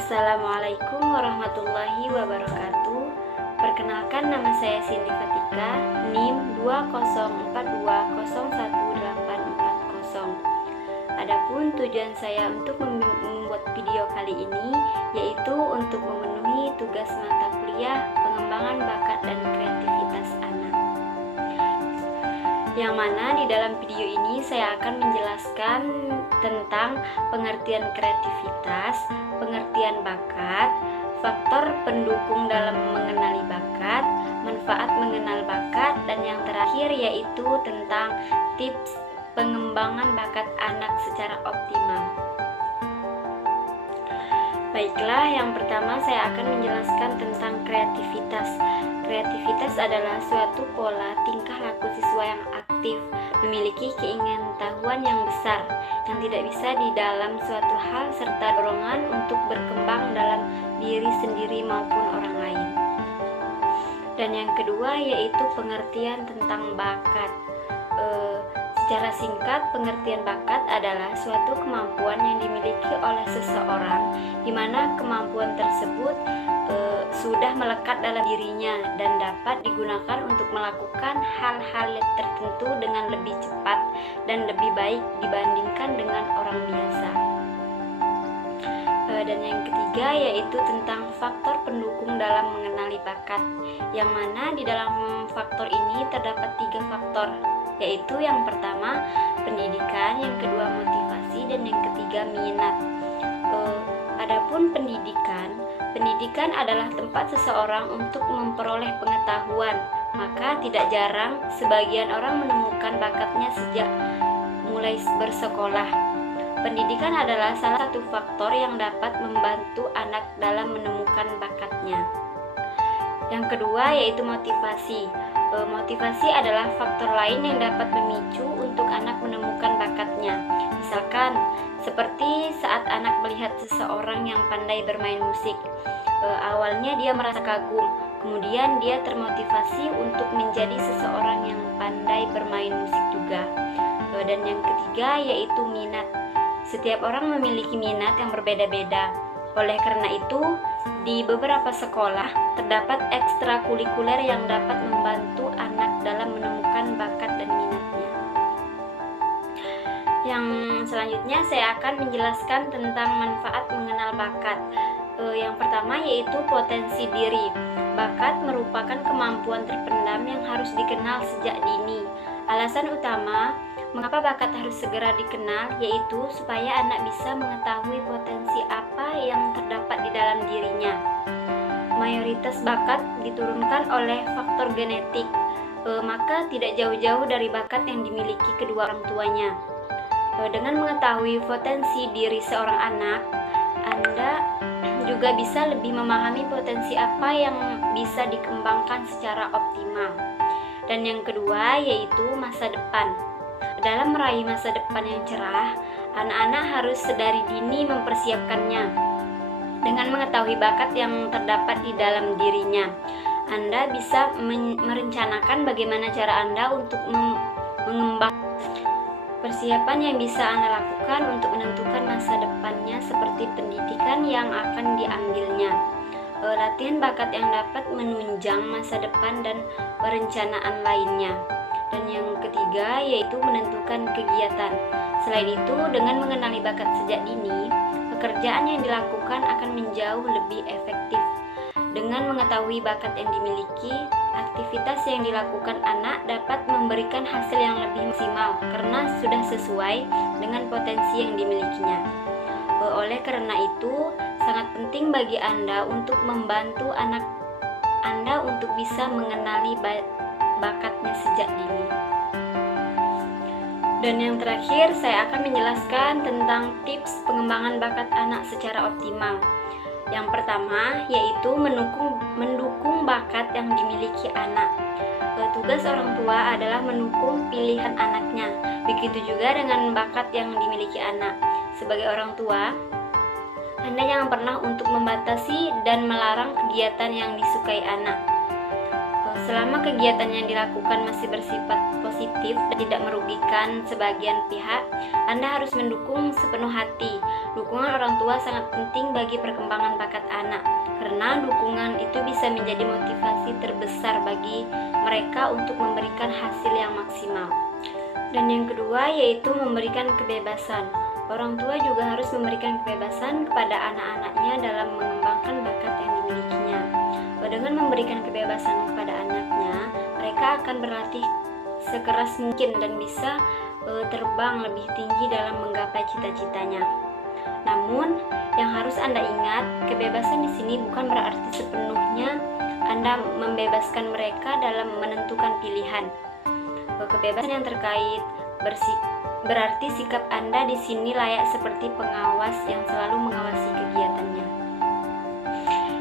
Assalamualaikum warahmatullahi wabarakatuh. Perkenalkan, nama saya Cindy Fatika, NIM 204201840. Adapun tujuan saya untuk membuat video kali ini yaitu untuk memenuhi tugas mata kuliah pengembangan bakat dan kreativitas anak. Yang mana di dalam video ini saya akan menjelaskan tentang pengertian kreativitas, pengertian bakat, faktor pendukung dalam mengenali bakat, manfaat mengenal bakat, dan yang terakhir yaitu tentang tips pengembangan bakat anak secara optimal. Baiklah, yang pertama saya akan menjelaskan tentang kreativitas. Kreativitas adalah suatu pola tingkah laku siswa yang aktif, memiliki keingintahuan yang besar, yang tidak bisa di dalam suatu hal serta dorongan untuk berkembang dalam diri sendiri maupun orang lain. Dan yang kedua yaitu pengertian tentang bakat. Secara singkat, pengertian bakat adalah suatu kemampuan yang dimiliki oleh seseorang, di mana kemampuan tersebut sudah melekat dalam dirinya dan dapat digunakan untuk melakukan hal-hal tertentu dengan lebih cepat dan lebih baik dibandingkan dengan orang biasa. Dan yang ketiga yaitu tentang faktor pendukung dalam mengenali bakat, yang mana di dalam faktor ini terdapat 3 faktor, yaitu yang pertama pendidikan, yang kedua motivasi, dan yang ketiga minat. Adapun pendidikan adalah tempat seseorang untuk memperoleh pengetahuan, maka tidak jarang sebagian orang menemukan bakatnya sejak mulai bersekolah. Pendidikan adalah salah satu faktor yang dapat membantu anak dalam menemukan bakatnya. Yang kedua yaitu motivasi. Motivasi adalah faktor lain yang dapat memicu untuk anak menemukan bakatnya. Misalkan, seperti saat anak melihat seseorang yang pandai bermain musik. Awalnya dia merasa kagum, kemudian dia termotivasi untuk menjadi seseorang yang pandai bermain musik juga. Dan yang ketiga yaitu minat. Setiap orang memiliki minat yang berbeda-beda. Oleh karena itu, di beberapa sekolah terdapat ekstrakurikuler yang dapat membantu anak dalam menemukan bakat dan minatnya. Yang selanjutnya saya akan menjelaskan tentang manfaat mengenal bakat. Yang pertama yaitu potensi diri. Bakat merupakan kemampuan terpendam yang harus dikenal sejak dini. Alasan utama mengapa bakat harus segera dikenal yaitu supaya anak bisa mengetahui potensi apa yang terdapat di dalam dirinya. Mayoritas bakat diturunkan oleh faktor genetik, maka tidak jauh-jauh dari bakat yang dimiliki kedua orang tuanya. Dengan mengetahui potensi diri seorang anak, Anda juga bisa lebih memahami potensi apa yang bisa dikembangkan secara optimal. Dan yang kedua yaitu masa depan. Dalam meraih masa depan yang cerah, anak-anak harus sedari dini mempersiapkannya. Dengan mengetahui bakat yang terdapat di dalam dirinya, Anda bisa merencanakan bagaimana cara Anda untuk mengembangkan persiapan yang bisa Anda lakukan untuk menentukan masa depannya, seperti pendidikan yang akan diambilnya, latihan bakat yang dapat menunjang masa depan, dan perencanaan lainnya. Dan yang ketiga yaitu menentukan kegiatan. Selain itu, dengan mengenali bakat sejak dini, pekerjaan yang dilakukan akan menjauh lebih efektif. Dengan mengetahui bakat yang dimiliki, aktivitas yang dilakukan anak dapat memberikan hasil yang lebih maksimal karena sudah sesuai dengan potensi yang dimilikinya. Oleh karena itu, sangat penting bagi Anda untuk membantu anak Anda untuk bisa mengenali bakatnya sejak dini. Dan yang terakhir, saya akan menjelaskan tentang tips pengembangan bakat anak secara optimal. Yang pertama yaitu mendukung bakat yang dimiliki anak. Tugas orang tua adalah mendukung pilihan anaknya. Begitu juga dengan bakat yang dimiliki anak. Sebagai orang tua, Anda jangan pernah untuk membatasi dan melarang kegiatan yang disukai anak. Selama kegiatan yang dilakukan masih bersifat positif dan tidak merugikan sebagian pihak, Anda harus mendukung sepenuh hati. Dukungan orang tua sangat penting bagi perkembangan bakat anak, karena dukungan itu bisa menjadi motivasi terbesar bagi mereka untuk memberikan hasil yang maksimal. Dan yang kedua yaitu memberikan kebebasan. Orang tua juga harus memberikan kebebasan kepada anak-anaknya dalam mengembangkan bakat yang dimilikinya. Dengan memberikan kebebasan kepada anaknya, mereka akan berlatih sekeras mungkin dan bisa terbang lebih tinggi dalam menggapai cita-citanya. Namun, yang harus Anda ingat, kebebasan di sini bukan berarti sepenuhnya Anda membebaskan mereka dalam menentukan pilihan. Kebebasan yang terkait berarti sikap Anda di sini layak seperti pengawas yang selalu mengawasi kegiatannya.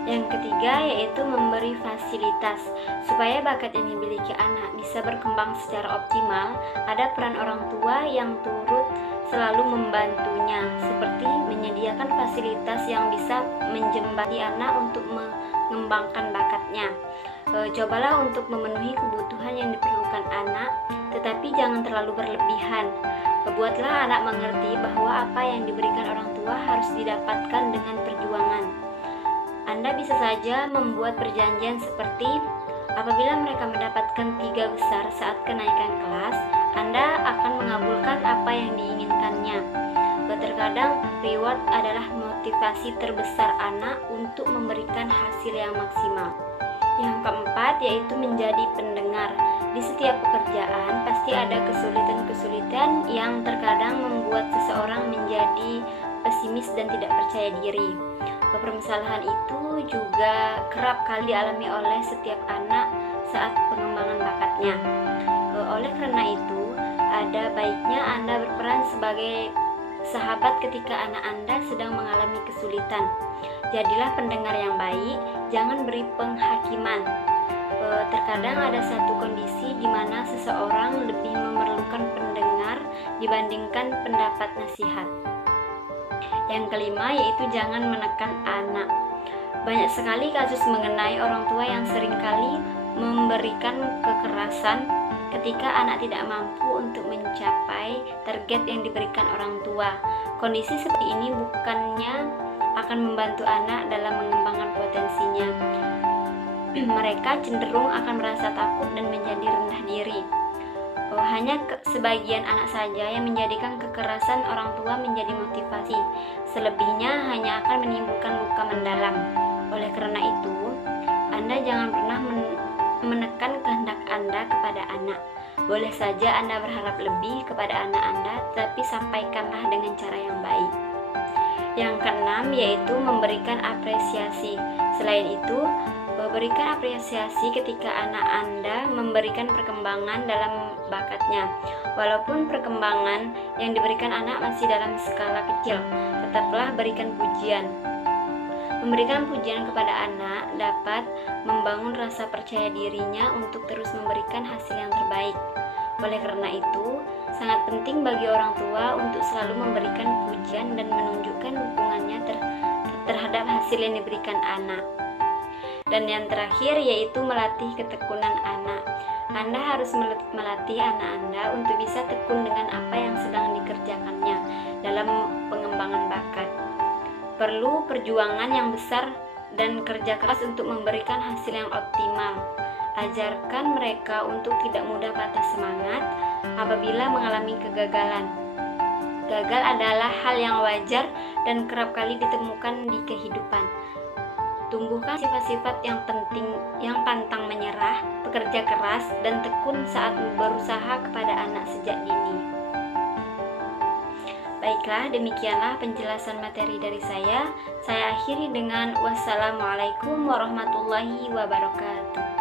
Yang ketiga yaitu memberi fasilitas. Supaya bakat yang dimiliki anak bisa berkembang secara optimal, ada peran orang tua yang turut selalu membantunya, seperti menyediakan fasilitas yang bisa menjembatani anak untuk mengembangkan bakatnya. Cobalah untuk memenuhi kebutuhan yang diperlukan anak, tetapi jangan terlalu berlebihan. Buatlah anak mengerti bahwa apa yang diberikan orang tua harus didapatkan dengan perjuangan. Anda bisa saja membuat perjanjian seperti apabila mereka mendapatkan 3 besar saat kenaikan kelas, Anda akan mengabulkan apa yang diinginkannya. Terkadang reward adalah motivasi terbesar anak untuk memberikan hasil yang maksimal. Yang keempat yaitu menjadi pendengar. Di setiap pekerjaan pasti ada kesulitan-kesulitan yang terkadang membuat seseorang menjadi pesimis dan tidak percaya diri. Permasalahan itu juga kerap kali dialami oleh setiap anak saat pengembangan bakatnya. Oleh karena itu, ada baiknya Anda berperan sebagai sahabat ketika anak Anda sedang mengalami kesulitan. Jadilah pendengar yang baik, jangan beri penghakiman. Terkadang ada satu kondisi di mana seseorang lebih memerlukan pendengar dibandingkan pendapat nasihat. Yang kelima yaitu jangan menekan anak. Banyak sekali kasus mengenai orang tua yang seringkali memberikan kekerasan ketika anak tidak mampu untuk mencapai target yang diberikan orang tua. Kondisi seperti ini bukannya akan membantu anak dalam mengembangkan potensinya. Mereka cenderung akan merasa takut dan menjadi rendah diri. Hanya sebagian anak saja yang menjadikan kekerasan orang tua menjadi motivasi. Selebihnya hanya akan menimbulkan luka mendalam. Oleh karena itu, Anda jangan pernah menekan kehendak Anda kepada anak. Boleh saja Anda berharap lebih kepada anak Anda, tapi sampaikanlah dengan cara yang baik. Yang keenam yaitu memberikan apresiasi. Selain itu, berikan apresiasi ketika anak Anda memberikan perkembangan dalam bakatnya. Walaupun perkembangan yang diberikan anak masih dalam skala kecil, tetaplah berikan pujian. Memberikan pujian kepada anak dapat membangun rasa percaya dirinya untuk terus memberikan hasil yang terbaik. Oleh karena itu, sangat penting bagi orang tua untuk selalu memberikan pujian dan menunjukkan dukungannya terhadap hasil yang diberikan anak. Dan yang terakhir yaitu melatih ketekunan anak. Anda harus melatih anak Anda untuk bisa tekun dengan apa yang sedang dikerjakannya dalam pengembangan bakat. Perlu perjuangan yang besar dan kerja keras untuk memberikan hasil yang optimal. Ajarkan mereka untuk tidak mudah patah semangat apabila mengalami kegagalan. Gagal adalah hal yang wajar dan kerap kali ditemukan di kehidupan. Tumbuhkan sifat-sifat yang penting, yang pantang menyerah, pekerja keras, dan tekun saat berusaha kepada anak sejak dini. Baiklah, demikianlah penjelasan materi dari saya. Saya akhiri dengan wassalamualaikum warahmatullahi wabarakatuh.